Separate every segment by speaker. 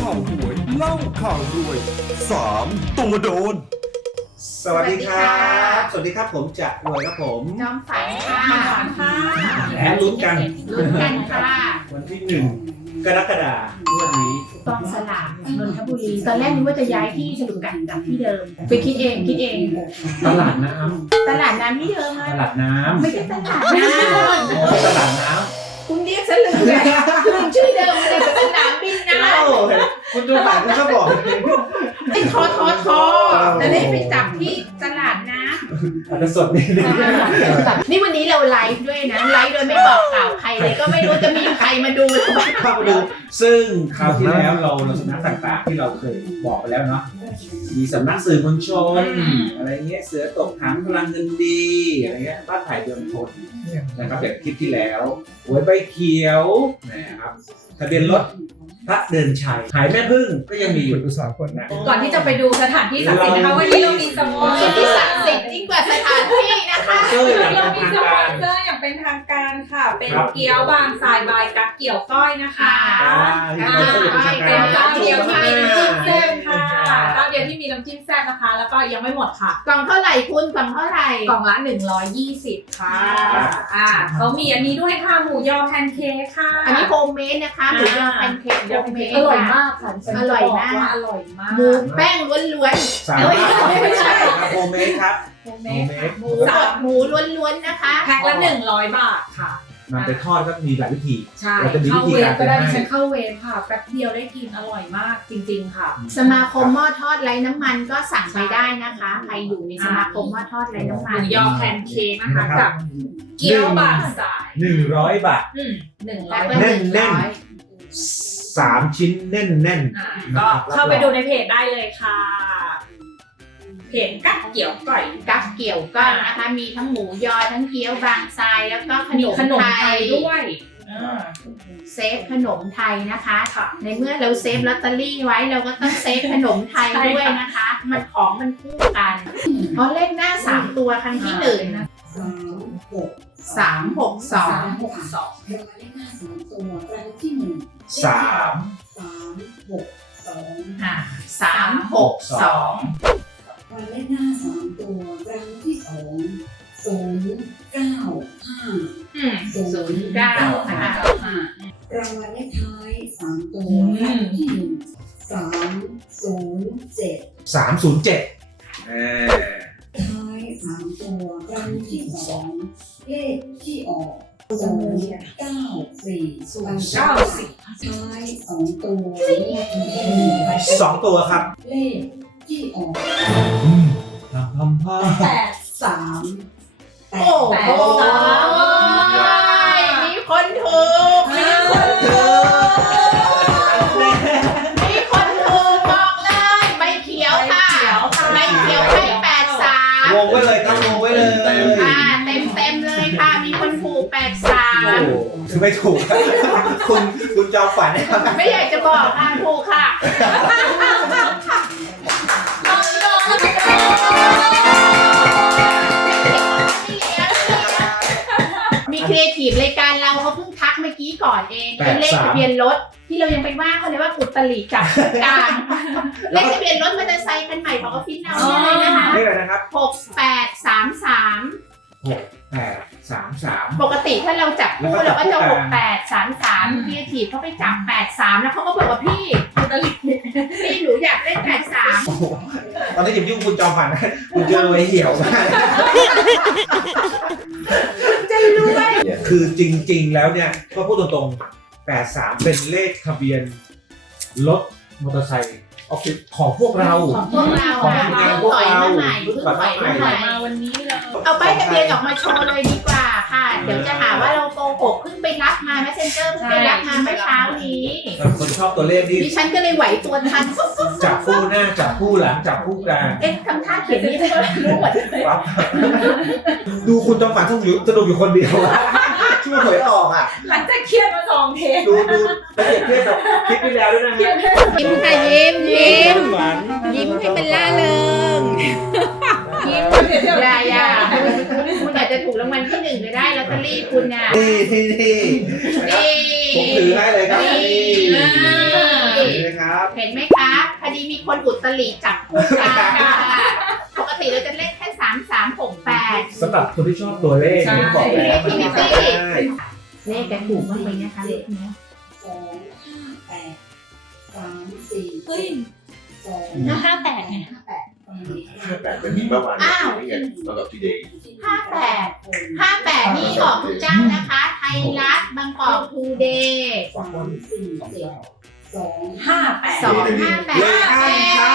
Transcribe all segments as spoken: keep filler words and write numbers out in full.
Speaker 1: ข่าวหวยเล่าข่าวรวยสามตัวโดน
Speaker 2: สวัสดีครับสวัสดีครับผมจะรวยครับผม
Speaker 3: น้องฝันค่ะค่ะ
Speaker 2: และลุ้นกัน
Speaker 3: ลุ้นกันค่ะ
Speaker 2: วันที่หนึ่งกรกฎาคมวันนี้
Speaker 3: กองสลากนนทบุรีตอนแรกนึกว่าจะย้ายที่ฉลุกันกับที่เดิมไปคิดเองคิดเอง
Speaker 2: ตลาดน้
Speaker 3: ำตลาดน้ำที่เดิม
Speaker 2: ตลาดน้ำ
Speaker 3: ไม่ใช่ตลาดน้ำ
Speaker 2: ตลาดน้
Speaker 3: ำคุณเรียกซะลืมเลยลืมชื่อเดิมอะไรกับสนามบินนะ
Speaker 2: คุณดูฝ่ายคุณก็บอก
Speaker 3: ไอ้ทอทอทอแต่ได้ไปจับที่ตลาดน้ำ
Speaker 2: อาจจะสดนิดนึง
Speaker 3: นี่วันนี้เราไลฟ์ด้วยนะไลฟ์โดยไม่บอกกล่าวใครเลยก็ไม่รู้จะมีใครมาดูหรือเปล่า
Speaker 2: เข้ามาดูซึ่งคราวที่แล้วเราเราสำนักต่างๆที่เราเคยบอกไปแล้วเนาะมีสำนักสื่อมวลชนอะไรเงี้ยเสือตกถังพลังเงินดีอะไรเงี้ยบ้านถ่ายเดือนทนนะครับแบบคลิปที่แล้วหวยใบเขียวนะครับทะเบียนรถพระเดินชัยหายแม่พึ่งก็ยังมีอยู่สองคนนะ
Speaker 4: ก่อนที่จะไปดูสถานที่ศักดิ์สิทธิ์นะคะวันนี้เรามีสปอนเซอร์
Speaker 3: ที่ศักดิ์สิทธิ์ยิ่งกว่าสถานที่นะคะ
Speaker 4: เรามีสปอนเซอร์อย่างเป็นทางการค่ะเป็นเกี๊ยวบางทรายบายกั๊กเกี่ยวก้อยนะคะเป็นเจ้าเดียวที่มีน้ำจิ้มแซ่บค่ะเจ้าเดียวที่มีน้ำจิ้มแซ่บนะคะแล้วก็ยังไม่หมดค่ะ
Speaker 3: กล่องเท่าไหร่คุณกล่องเท่าไหร่
Speaker 4: กล่องละหนึ่งร้อยยี่สิบค่ะอ่าเขามีอันนี้ด้วยค่ะหมูยอแพนเค้กค่ะ
Speaker 3: อันนี้โฮมเมดนะคะหมูยอแพนเค้กโฮมเมด
Speaker 4: อร่อยมากค่ะ
Speaker 3: อร่อยมาก
Speaker 4: อร่อยมาก
Speaker 3: หมูแป้งล้วน
Speaker 2: ๆสามไม่ใช่ครับโฮมเมดครับ
Speaker 4: โฮมเมด
Speaker 3: หมูสดหมูล้วนๆนะคะ
Speaker 4: แพ็คละหนึ่งร้อยบาทค่ะ
Speaker 2: นำไปทอดก็มีหลายวิธี
Speaker 4: ใช่เข้าเวฟก็ได้ดิฉันเข้าเวฟค่ะแป๊บเดียวได้กินอร่อยมากจริงๆค่ะ
Speaker 3: สมาคมหม้อทอดไร้น้ำมันก็สั่งไปได้นะคะใครอยู่ในสมาคมหม้อทอดไร้น้ำมัน
Speaker 4: หมูยอแพนเค้กนะคะกับเกี๊ยวบางสาย
Speaker 2: หนึ่งร้อยบาท
Speaker 4: หนึ่งร้อย
Speaker 2: แน่นแน่นสามชิ้นแน่นแน่น
Speaker 4: ก็เข้าไปดูในเพจได้เลยค่ะเพจกั๊กเกี่ยวก้อย
Speaker 3: กั๊กเกี่ยวก้อยนะคะมีทั้งหมูยอทั้งเกี๊ยวบางทรายแล้วก็ขนม
Speaker 4: ขนมไทยด้วย
Speaker 3: เซฟขนมไทยนะคะในเมื่อเราเซฟลอตเตอรี่ไว้เราก็ต้องเซฟขนมไทยด้วยนะคะมันของมันคู่กันเพราะเลขหน้าสามตัวครั้งที่หนึ่งนะสามหกสอง
Speaker 4: หกสอง
Speaker 5: เลขหน้าสามตัวครั้งที่หนึ่ง
Speaker 2: สาม
Speaker 5: สามหกสอง
Speaker 3: อ่าสามหกสอง
Speaker 5: วันเลขหน้าสามตัวครั้งที่สองศูนย์เก้าห้า
Speaker 3: ศูนย์เก้าห้าร
Speaker 5: างวัลเลขท้ายสามตัวครั้งที่หนึ่งสามศูนย์เจ็ด
Speaker 2: สามศูนย์เจ็ด
Speaker 5: ท้ายสามตัวครั้งที่สองเลขที่ออกศูนย์เก้าสี่
Speaker 4: ศูนย์เก้าสี่
Speaker 5: ท้ายสองตัว
Speaker 2: สองตัวครับ
Speaker 5: เลขที่ออก
Speaker 2: ทำทำผ้า
Speaker 5: แปดสาม
Speaker 3: โอ้โหมีคนถูกมีคนถูกมีคนถูกบอกเลยใบเขียวค่ะใบเขียวให้แปดสาม
Speaker 2: วงไว้เลยครับวงไว้เลย
Speaker 3: อ่าเต็มเต็มเลยค่ะมีคนถูกแปดสาม
Speaker 2: คือไม่ถูกคุณคุณจอมฝัน
Speaker 3: ไม่อยากจะบอกค่ะถูกค่ะมีครีเอทีฟรายการเราเขาเพิ่งทักเมื่อกี้ก่อนเองเป็นเลขทะเบียนรถที่เรายังไปว่าเขาเลยว่าอุตริจับกลางเลขทะเบียนรถมอเตอร์ไซค์คันใหม่ของออฟฟิศเราเนี่ยนะคะ
Speaker 2: เลขอะไรนะครับ
Speaker 3: หกแปดสามสาม
Speaker 2: หกแปดสามสาม
Speaker 3: ปกติถ้าเราจับคู่เราก็จะหกแปดสามสามครีเอทีฟเขาไปจับแปดสามแล้วเขาก็บอกว่าพี่พี่หนูอยากเล่นแปดสาม
Speaker 2: ตอนนี้อย่ายุ่งคุณจอมฝันนะคุณจะรวยเหี่ยวมาก
Speaker 3: จะรวย
Speaker 2: คือจริงๆแล้วเนี่ยก็พูดตรงๆแปดสามเป็นเลขทะเบียนรถมอเตอร์ไซค์ออฟฟิศของพวกเรา
Speaker 3: ของพวกเรา
Speaker 2: ของงานพวกเรา
Speaker 3: เพิ่งปล่อยมาใหม่
Speaker 4: มาวันนี้เลย
Speaker 3: เอาป้ายทะเบียนออกมาโชว์เลยดีกว่าค่ะเดี๋ยวจะหาว่าเราโกหกเพิ่งไปรับมา Messenger เพิ่งไปรับมาเมื่อเช้านี้
Speaker 2: คนชอบตัวเลขนี่
Speaker 3: ดิฉันก็เลยไหวตัวทัน
Speaker 2: จับคู่หน้าจับคู่หลังจับคู่กลาง
Speaker 3: เอ๊ะทำท่าเขียนนี่ไม่รู้หมด
Speaker 2: ดูคุณจอมฝันต้องอยู่สนุกอยู่คนเดียวช่วยหวยออกอ่ะ
Speaker 4: หลังจากเครียดมาสองเทป
Speaker 2: ดูดูละเอียดเครียดแบบคิดไปแล้วด้วยนะฮะ
Speaker 3: ยิ้มค่ะยิ้มยิ้มยิ้มให้เป็นล่าเริงยิ้มอย่าอย่าคุณอาจจะถูกรางวัลที่หนึ่งไปได้ลอตเตอรี่รี่คุณน่ะ
Speaker 2: นี่นี่นี่
Speaker 3: นี่
Speaker 2: ผมถือให้เลยครับนี่
Speaker 3: นี่
Speaker 2: นี่นะครับ
Speaker 3: เห็นไหมคะพอดีมีคนอุตริจับคู่กันค่ะปกติเราจะเล่นแค่สามสามหกแปด
Speaker 2: สำหรับคนที่ชอบตัวเลขที่บอกแล้วมันทำได้
Speaker 3: เลขแกถูกมากเลยนะคะเลขเนี้ย
Speaker 5: สองห้าแปดสามสี่
Speaker 4: เฮ้ย
Speaker 5: สอง
Speaker 4: ห้าแปดไง
Speaker 5: ห้าแปด
Speaker 1: ห้าแปดเป็นมีเมื่อวานนี้ไงสำหรับพี่เดย์
Speaker 3: ห้าแปดห้าแปดนี่ออกทุกเจ้านะคะ ไทยรัฐบางกอกทูเดย์
Speaker 5: สามสี่เจ็ดสอง
Speaker 4: ห้าแปด
Speaker 3: สองห้าแปด
Speaker 2: เลขอันครับ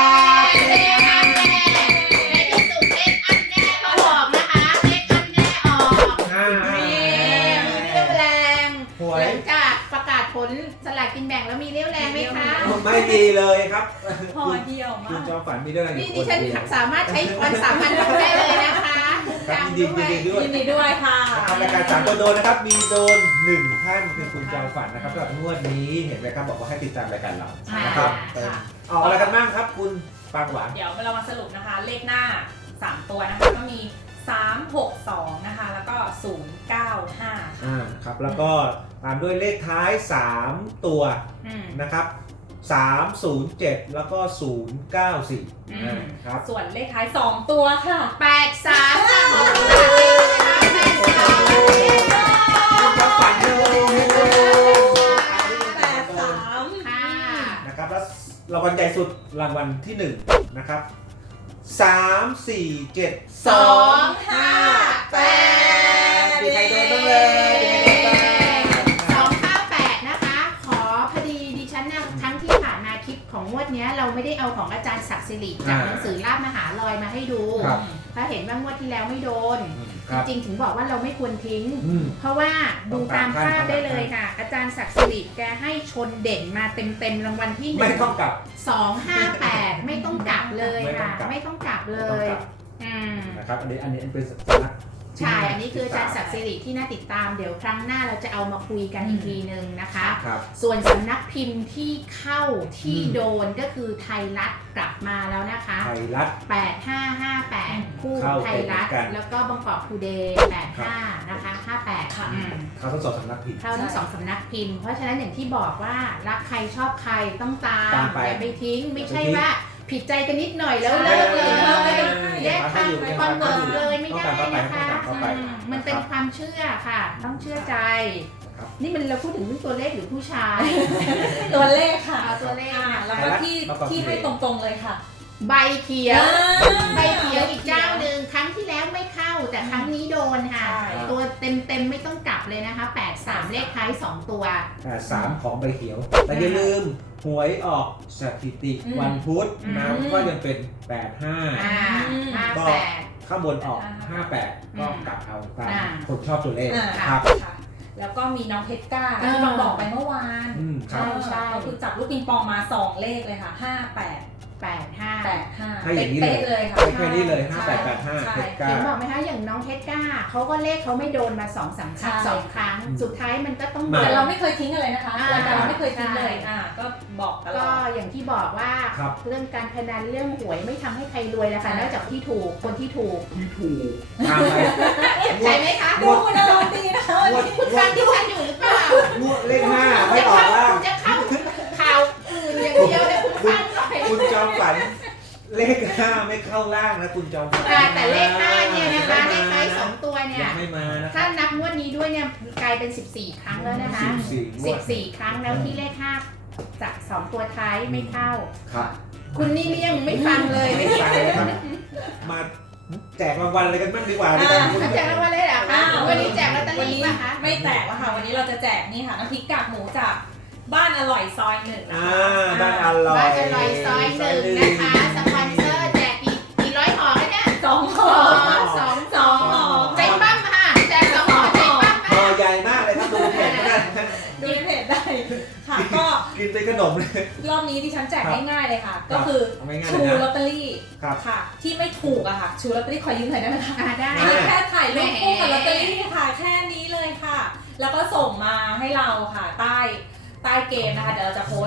Speaker 3: เลขอันแน่ในที่สุดเลขอันแน่ก็บอกนะคะ เลขอันแน่ออก
Speaker 2: อ่า
Speaker 3: มีเรี่ยวแรง
Speaker 2: หว
Speaker 3: ห
Speaker 2: ย
Speaker 3: ลังจากประกาศผลสลากกินแบ่งแล้วมีเรี่ยวแรงไหมคะ
Speaker 2: ไม่ดีเลยครับ
Speaker 4: พอเดียว
Speaker 2: คุ
Speaker 4: มา
Speaker 2: ณ
Speaker 4: ก
Speaker 2: จอมฝันมีเรื่องอะไร
Speaker 3: นี่
Speaker 2: อยู่
Speaker 3: ดิ
Speaker 2: คน
Speaker 3: ฉัน
Speaker 2: เดียว
Speaker 3: สามารถใช้วันสามพันได้เลยนะคะ
Speaker 2: ครับยินดียินดีด้วย
Speaker 4: ยินดีด้วยค่ะ
Speaker 2: ทำรายการสามตัวโดนนะครับ มีโดนหนึ่งท่านคือคุณจอมฝันนะครับสำหรับงวดนี้เห็นไหมครับบอกว่าให้ติดตามรายการเรานะครับ
Speaker 4: ค่ะ
Speaker 2: เอาอะไรกันบ้างครับ คุณปางหวาน
Speaker 4: เดี๋ยวเรามาสรุปนะคะ เลขหน้า สาม ตัวนะคะ ก็มี สาม หก สอง นะคะ แล้วก็ ศูนย์ เก้า ห้า
Speaker 2: อ่าครับแล้วก็ตามด้วยเลขท้ายสามตัว
Speaker 3: อืม
Speaker 2: นะครับสามศูนย์เจ็ดแล้วก็ศูนย์เก้าสี่
Speaker 3: อืม
Speaker 2: ครับ
Speaker 4: ส่วนเลขท้าย สอง ตัวค่ะ
Speaker 3: แปดสามค่ะขอบคุณค่ะแปดสาม
Speaker 2: คุณจอมฝันโดนให้โดน
Speaker 4: แปด สาม
Speaker 3: ค่ะ
Speaker 2: นะครับแล้วรางวัลใหญ่สุดรางวัลที่หนึ่งนะครับสามสี่เจ็ด
Speaker 3: สองห้าแปด
Speaker 2: มีใครโดนบ้างเลยมีใครโดนบ้าง
Speaker 3: สองห้าแปดนะคะ ขอพอดีดิฉันเนี่ยครั้งที่ผ่านมาคลิปของงวดเนี้ยเราไม่ได้เอาของอาจารย์ศักดิ์สิริจากหนังสือลาบมหาลอยมาให้ดู
Speaker 2: ครับ
Speaker 3: เพราะเห็นว่างวดที่แล้วไม่โดน
Speaker 2: ครับ
Speaker 3: จริงๆถึงบอกว่าเราไม่ควรทิ้ง
Speaker 2: อืม
Speaker 3: เพราะว่าดูตามภาพได้เลย
Speaker 2: ต้องตาม
Speaker 3: ค่ะ อาจารย์ศักดิ์สิริแกให้ชนเด่นมาเต็มๆรางวัลที่ห
Speaker 2: ไม่
Speaker 3: นึ่ง
Speaker 2: ต้องกลับ
Speaker 3: สองห้าแปดไม่ต้องกลับเลย
Speaker 2: ไม่ต้อ
Speaker 3: ค่ะ
Speaker 2: งกลับ
Speaker 3: ไม่ต้องกลับเล
Speaker 2: ไม่ต้อง
Speaker 3: ย
Speaker 2: กลับ
Speaker 3: อืม
Speaker 2: นะครับอันนี้อันนี้เป็นสัญลักษณ์
Speaker 3: ใช่ อันนี้คืออาจารย์ศักดิ์สิริที่น่าติดตาม เดี๋ยวครั้งหน้าเราจะเอามาคุยกันอีกทีนึงนะคะ
Speaker 2: ครับ
Speaker 3: ส่วนสำนักพิมพ์ที่เข้าที่
Speaker 2: อืม
Speaker 3: โดนก็คือไทยรัฐกลับมาแล้วนะคะ
Speaker 2: ไทยรัฐ
Speaker 3: แปดห้าห้าแปดคู่
Speaker 2: เข้า
Speaker 3: ไทยรัฐ
Speaker 2: เป็นเหมือนกัน
Speaker 3: แล้วก็บางกอกทูเดย์แปดห้านะคะห้าแปด
Speaker 4: ค่ะ
Speaker 3: อืม
Speaker 2: เขาทดสอบสำนักพิมพ์
Speaker 3: เข้าทั้งสองสำนักพิมพ์ เพราะฉะนั้นอย่างที่บอกว่ารักใครชอบใครต้องตาม
Speaker 2: ตามไป
Speaker 3: อย่าไปทิ้ง ไม่ใช่
Speaker 2: อย่าไปทิ้ง
Speaker 3: ว่าผิดใจกันนิดหน่อยแล้ว
Speaker 4: ใช่
Speaker 3: เลิกเลย
Speaker 4: เลิกเลย
Speaker 3: แยกทางไปคอนเวิร์ตเลยไม่ได้นะคะ
Speaker 2: ต้องตามเข้าไป
Speaker 3: อืมมันเป็นความเชื่อค่ะ ต้องเชื่อใจ
Speaker 2: ครับ
Speaker 3: นี่มันเราพูดถึงเรื่องตัวเลขหรือผู้ชาย
Speaker 4: ตัวเลขค่ะ
Speaker 3: เอาตัวเลข
Speaker 4: อ่า
Speaker 3: นะ
Speaker 4: แล้วก็ที่ที่ให้ตรงๆเลยค่ะ
Speaker 3: ใบเขียว ใบเขียวอีกเจ้าหนึ่งครั้งที่แล้วไม่เข้าแต่ครั้งนี้โดนค่ะ
Speaker 4: ใช่
Speaker 3: ตัวเต็มเต็มๆไม่ต้องกลับเลยนะคะแปดสามเลขท้ายสองตัว
Speaker 2: แปดสามของใบเขียว แต่อย่าลืมหวยออกสถิติ
Speaker 4: อืม
Speaker 2: วันพุธนะ
Speaker 3: อืม
Speaker 2: ก็ยังเป็นแปดห้า
Speaker 3: อ่า
Speaker 4: อืม
Speaker 3: ห้า
Speaker 2: ก็
Speaker 3: แปด
Speaker 2: ข้างบนออกห้าแปดก็
Speaker 3: อืม
Speaker 2: กลับเอาตาม
Speaker 3: อ่า
Speaker 2: คนชอบตัวเลข
Speaker 4: อ่า
Speaker 2: ครับ
Speaker 4: ค่ะ แล้วก็มีน้องเพชรก้า
Speaker 3: เออ
Speaker 4: ที่เราบอกไปเมื่อวาน
Speaker 2: อืมครับ
Speaker 3: ใช่
Speaker 4: ก็คือจับลูกปิงปองมาสองเลขเลยค่ะห้าแปด
Speaker 3: แปดห้า
Speaker 4: แปดห้า
Speaker 2: ให้อย่างนี้เลย
Speaker 4: เป๊ะๆเลยค่ะ
Speaker 2: ให้แค่นี้เลยห้าแปดแปดห้า
Speaker 4: ใช่
Speaker 2: เพชรก้า
Speaker 3: เห็นบอกไหมคะอย่างน้องเทสก้าเขาก็เลขเขาไม่โดนมาสองสามครั้ง
Speaker 4: ใช่
Speaker 3: สองครั้ง
Speaker 2: อืม
Speaker 3: สุดท้ายมันก็ต้องโด
Speaker 2: มา
Speaker 4: แต่
Speaker 3: น
Speaker 4: เราไม่เคยทิ้งอะไรนะคะ
Speaker 3: อ่า
Speaker 4: รายการเราไม่เคยทิ้งเลย
Speaker 3: ใช่
Speaker 4: อ่าก็บอกตล
Speaker 3: ก็
Speaker 4: อด
Speaker 3: อย่างที่บอกว่า
Speaker 2: ครับ
Speaker 3: เรื่องการพนันเรื่องหวยไม่ทำให้ใครรวยแล้วค่ะนอกจากที่ถูกคนที่ถูก
Speaker 2: ที่ถูกตามไป
Speaker 3: ใช่ไหมคะ
Speaker 4: ดูคุณอารมณ์ดีนะคะวันนี้
Speaker 3: คุณฟังที่ฉันอยู่หรือเปล่าง
Speaker 2: วดเลขห้าไม่ออกล่าง
Speaker 3: จะเข้าข่าวอื่นอย่างเดียวเลยคุณฟังหน่อย
Speaker 2: คุณจอมฝันเลขห้าไม่เข้าล่างนะคุณจอมฝัน
Speaker 3: อ่าแต่เลขห้าเนี่ยนะคะเลขท้ายสองตัวเนี่ย
Speaker 2: ยังไม่มานะค
Speaker 3: ถ้า
Speaker 2: รับ
Speaker 3: นับงวดนี้ด้วยเนี่ยกลายเป็นสิบสี่ครั้งแล้วนะคะ
Speaker 2: สิบสี่งวด
Speaker 3: สิบสี่ครั้งแล้วที่เลขห้าจากสองตัวท้ายไม่เข้า
Speaker 2: ครับ
Speaker 3: คุณนี่เลี่ยงไม่ฟังเลย
Speaker 2: ไม่ฟังเลยครับมาแจกรางวัลอะไรกันบ้างดีกว่าดีกว่าคุณ
Speaker 3: แจกรางวัลเลยเหรอคะวันนี้แจกลอตเตอ
Speaker 4: วัน
Speaker 3: รี่
Speaker 4: นี้
Speaker 3: ป่ะคะ
Speaker 4: ไม่แตกแล้วค่ะ วันนี้เราจะแจกนี่ค่ะน้ำพริกกากหมูจากบ้านอร่อยซอยหนึ่งนะ
Speaker 2: อ่า
Speaker 4: คะ
Speaker 2: บ้านอร่อย
Speaker 3: บ้านอร่อยซอยหนึ่งนะคะสปอนเซอร์แจกกี่กี่ร้อยห่อกันเนี่ย
Speaker 4: สอง
Speaker 3: ห่
Speaker 4: ห่
Speaker 3: อ
Speaker 4: อ
Speaker 3: สอง
Speaker 4: สองห่อ
Speaker 3: ใจปั้มค่ะแจกสองห่อใจปั้ม
Speaker 2: พอใหญ่มากเลยครับดูเผ็ดมาก
Speaker 4: ดูในเพจได้ค่ะ ก็
Speaker 2: กินเป็นขนมเลย
Speaker 4: รอบนี้ดิฉันแจก
Speaker 2: ครับ
Speaker 4: ง่ายๆเลยค่ะ
Speaker 2: ครับ
Speaker 4: ก็คือ
Speaker 2: เอาง่ายๆ
Speaker 4: ชู
Speaker 2: เลยนะ
Speaker 4: ลอตเตอรี่
Speaker 2: ครับ
Speaker 4: ค่ะ ที่ไม่ถูกอะค่ะ ชูลอตเตอรี่ขอยืมหน่อยได้ไหมคะ
Speaker 3: อ่าได้
Speaker 4: อันนี้แค่ถ่ายรูปคู่กับ
Speaker 3: แหม
Speaker 4: ลอตเตอรี่ค่ะ แค่นี้เลยค่ะ แล้วก็ส่งมาให้เราค่ะ ใต้ใต้เกมนะคะ เดี๋ยวเราจะโพสต์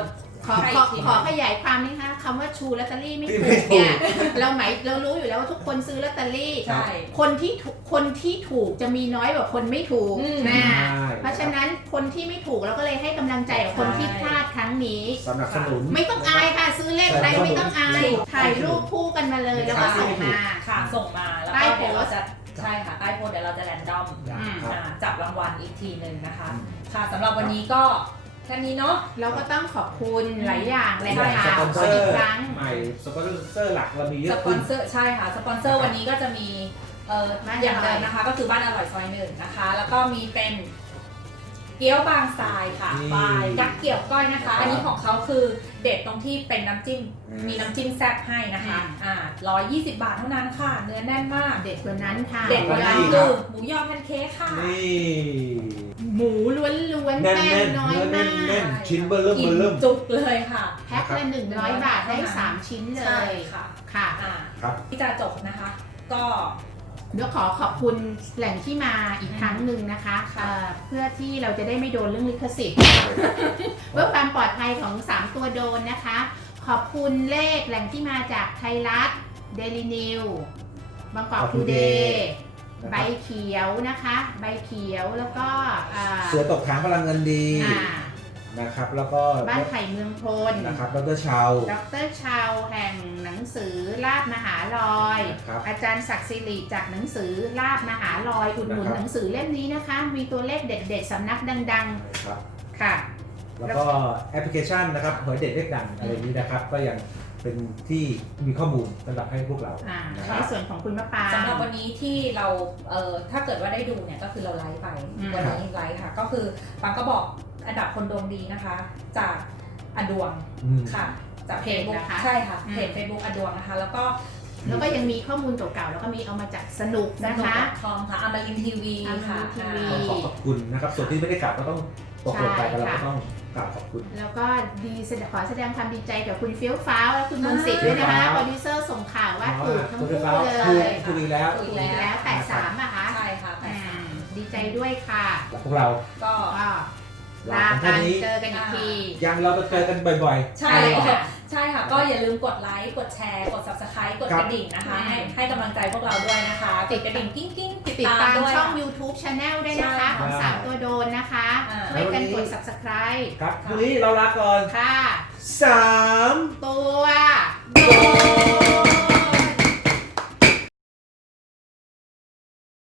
Speaker 3: ขอ
Speaker 4: ใคร
Speaker 3: ขอ
Speaker 4: ที
Speaker 3: ขอขยายความนิดนะคะคำว่าชูลอตเตอรี่ไม่
Speaker 2: ที่
Speaker 3: ถู
Speaker 2: ไม่
Speaker 3: ก
Speaker 2: ถู
Speaker 3: เนี่ย
Speaker 2: ก
Speaker 3: เราหมายเรารู้อยู่แล้วว่าทุกคนซื้อลอตเตอรี่
Speaker 4: ใช่
Speaker 3: คนที่ถูกคนที่ถูกจะมีน้อยกว่าคนไม่ถูก
Speaker 4: อืม
Speaker 3: นะ
Speaker 2: ใช่
Speaker 3: เพราะฉะนั้นคนที่ไม่ถูกเราก็เลยให้กำลังใจกับคนที่พลาดครั้งนี้
Speaker 2: สนับสนุน
Speaker 3: ไม่ต้องอายค่ะ ซื้อเลขอะไรไม่ต้องอายถ่ายรูปคู่กันมาเลยแล้วก็ส่งมา
Speaker 4: ค่ะส่งมาแล้ว
Speaker 3: ใต้
Speaker 4: ก็
Speaker 3: โพ
Speaker 4: เดี๋ยว
Speaker 3: สต์
Speaker 4: เราจะใช่ค่ะใต้โพสต์เดี๋ยวเราจะแรนดอม
Speaker 3: อืม
Speaker 2: ครับ
Speaker 4: อ่าจับรางวัลอีกทีหนึ่งนะคะ
Speaker 2: อืม
Speaker 4: ค่ะสำหรับวันนี้ก็แค่นี้เนาะ
Speaker 3: เราก็ต้องขอบคุณหลายอย่างแหล่ง
Speaker 2: ใช่
Speaker 3: ข่าว
Speaker 2: สปอนเซอร์
Speaker 3: อีกครั้ง
Speaker 2: ใหม่สปอนเซอร์หลักเรามีเย
Speaker 4: ส
Speaker 2: อะ
Speaker 4: ปอ
Speaker 2: ขึ้น
Speaker 4: นเซอร์ใช่ค่ะสปอนเซอร์วันนี้ก็จะมีเอ่อ
Speaker 3: บ้าน
Speaker 4: อย่าง
Speaker 3: อร่
Speaker 4: เดิ
Speaker 3: อย
Speaker 4: มนะคะ ก็คือบ้านอร่อยซอยหนึ่งนะคะ แล้วก็มีเป็นเกี๊ยวบางทรายค่ะ
Speaker 2: นี่
Speaker 4: บายกักเกี่ยวก้อยนะคะ อันนี้ของเขาคือเด็ดตรงที่เป็นน้ำจิ้ม
Speaker 2: อืม
Speaker 4: มีน้ำจิ้มแซ่บให้นะคะอ่าร้อยยี่สิบบาทเท่านั้นค่ะ เนื้อแน่นมาก
Speaker 3: เด็ดกว่านั้นค่ะ
Speaker 4: เด็ดกว่านั้น
Speaker 2: นี่ค
Speaker 4: คื
Speaker 2: รับ
Speaker 4: อหมูยอแพนเค้กค่ะ
Speaker 2: นี่
Speaker 3: หมูล้วนๆ
Speaker 2: แน่น
Speaker 3: แป้
Speaker 2: แน่
Speaker 3: ง
Speaker 2: น
Speaker 3: น้อย
Speaker 2: เนื้อแน่
Speaker 3: มาน
Speaker 2: แน่น
Speaker 3: ก
Speaker 2: ชิ้นเบอร์เริ่ม
Speaker 4: อิ่
Speaker 2: เบอร์เริ่ม
Speaker 4: จุกเลยค่ะ
Speaker 3: แพ็คละหนึ่งร้อยบาทได้สามชิ้นเล
Speaker 4: ใช่
Speaker 3: ย
Speaker 4: ค่ะ
Speaker 3: ค่ะ
Speaker 4: อ่า
Speaker 2: ครับ
Speaker 4: ที่จะจบนะคะ ก็
Speaker 3: เดี๋ยวขอขอบคุณแหล่งที่มาอีกครั้งหนึ่งนะคะ
Speaker 4: ค่ะ
Speaker 3: เอ่อเพื่อที่เราจะได้ไม่โดนเรื่องลิขสิทธิ์เพื่อความปลอดภัยของสามตัวโดนนะคะ ขอบคุณเลขแหล่งที่มาจากไทยรัฐเดลินิวบางกอกทูเดย์ใบเขียวนะคะ ใบเขียวแล้วก็อ่า
Speaker 2: เสือตกถังพลังเงินดี
Speaker 3: อ่า
Speaker 2: นะครับ แล้วก็
Speaker 3: บ้านไผ่เมืองพล
Speaker 2: นะครับดรชาว
Speaker 3: ดรชาวแห่งหนังสือลาบมหาลอย
Speaker 2: ครับ
Speaker 3: อาจารย์ศักดิ์สิริจากหนังสือลาบมหาลอยอุดหนุน
Speaker 2: นะครับ
Speaker 3: หนังสือเล่มนี้นะคะ มีตัวเลขเด็ดๆสำนักดัง
Speaker 2: ครับ
Speaker 3: ๆ ค่ะ
Speaker 2: แล้วก็แอปพลิเคชันนะครับหวยเด็ดเลขดังอะไรนี้นะครับ ก็ยังเป็นที่มีข้อมูลสำหรับให้พวกเรา
Speaker 3: อ่า
Speaker 2: นะค
Speaker 3: ใน
Speaker 2: รับ
Speaker 3: ส่วนของคุณมะปราง
Speaker 4: สำหรับวันนี้ที่เราเอ่อถ้าเกิดว่าได้ดูเนี่ยก็คือเราไลฟ์ไป
Speaker 3: อืม
Speaker 4: วันนี้ไลฟ์ค่ะ ก็คือปังก็บอกอันดับคนดวงดีนะคะ จากอดวง
Speaker 2: อืม
Speaker 4: ค่ะ จาก
Speaker 3: เพจ
Speaker 4: Facebook
Speaker 3: นะคะ
Speaker 4: ใช่ค่ะ
Speaker 3: อืม
Speaker 4: เพจ Facebook อดวงนะคะ แล้วก็
Speaker 3: แล้วก็ยังมีข้อมูลเก่าๆ แล้วก็มีเอามาจากสนุก
Speaker 4: ส
Speaker 3: นะ
Speaker 4: นุก
Speaker 3: คะ
Speaker 4: คอมค่ะอมรินทีวี
Speaker 3: อมริ
Speaker 4: ค่ะ
Speaker 3: นทร์ทีวี
Speaker 4: อ่า
Speaker 2: ขอขอบคุณนะครับ ส่วนที่ไม่ได้กล่าวก็ต้องตกลงไปกันเราก็ต้องกล่าวขอบคุณ
Speaker 3: แล้วก็ดีแสดงขอแสดงความดีใจกับคุณเฟี้ยวฟ้าวและคุณมนต์สิทธิ์ด้วยนะคะ
Speaker 2: อ่า
Speaker 3: โปรดิวเซอร์ส่งข่าวว่าถูกทั้ง
Speaker 2: คุณ
Speaker 3: คู่
Speaker 2: ฟ้า
Speaker 3: เล
Speaker 2: ถูก
Speaker 3: ย
Speaker 2: ถูกอีกแล้ว
Speaker 4: ถู
Speaker 3: ถูกอีกแล้วแปดสามอะคะ
Speaker 4: ใช่ค่ะแป
Speaker 3: อื
Speaker 4: ดสาม
Speaker 3: มดีใจด้วยค่ะ
Speaker 2: แล้วพวกเรา
Speaker 4: ก็
Speaker 3: ก็ลา
Speaker 2: ลากัน
Speaker 3: กั
Speaker 2: เท่าน นี้
Speaker 3: เจอกันอีกที
Speaker 2: ยังเราจะเจอกันบ่อยๆ
Speaker 4: ใช่
Speaker 3: ค่ะ
Speaker 4: ค่ะใช่ค่ะ ก็อย่าลืมกดไลค์ กดแชร์ กด subscribe กด
Speaker 2: ครั
Speaker 4: ก
Speaker 2: บ
Speaker 4: ระดิ่งนะคะ
Speaker 3: อืม
Speaker 4: ให้ให้กำลังใจพวกเราด้วยนะคะติดกระดิ่งกิ้งกิ้งติด
Speaker 3: ติด
Speaker 4: ตาม
Speaker 3: ตาม
Speaker 4: ด้วย
Speaker 3: ช่อง
Speaker 4: ค่ะ
Speaker 3: YouTube Channel ด้วยนะคะ
Speaker 4: ใช่
Speaker 3: ของสามตัวโดนนะคะ
Speaker 4: อ่า
Speaker 3: ช่วยกันกด subscribe
Speaker 2: ครับวันนี้เราลาก่อน
Speaker 3: ค่ะ
Speaker 2: สาม
Speaker 3: ตัวโดน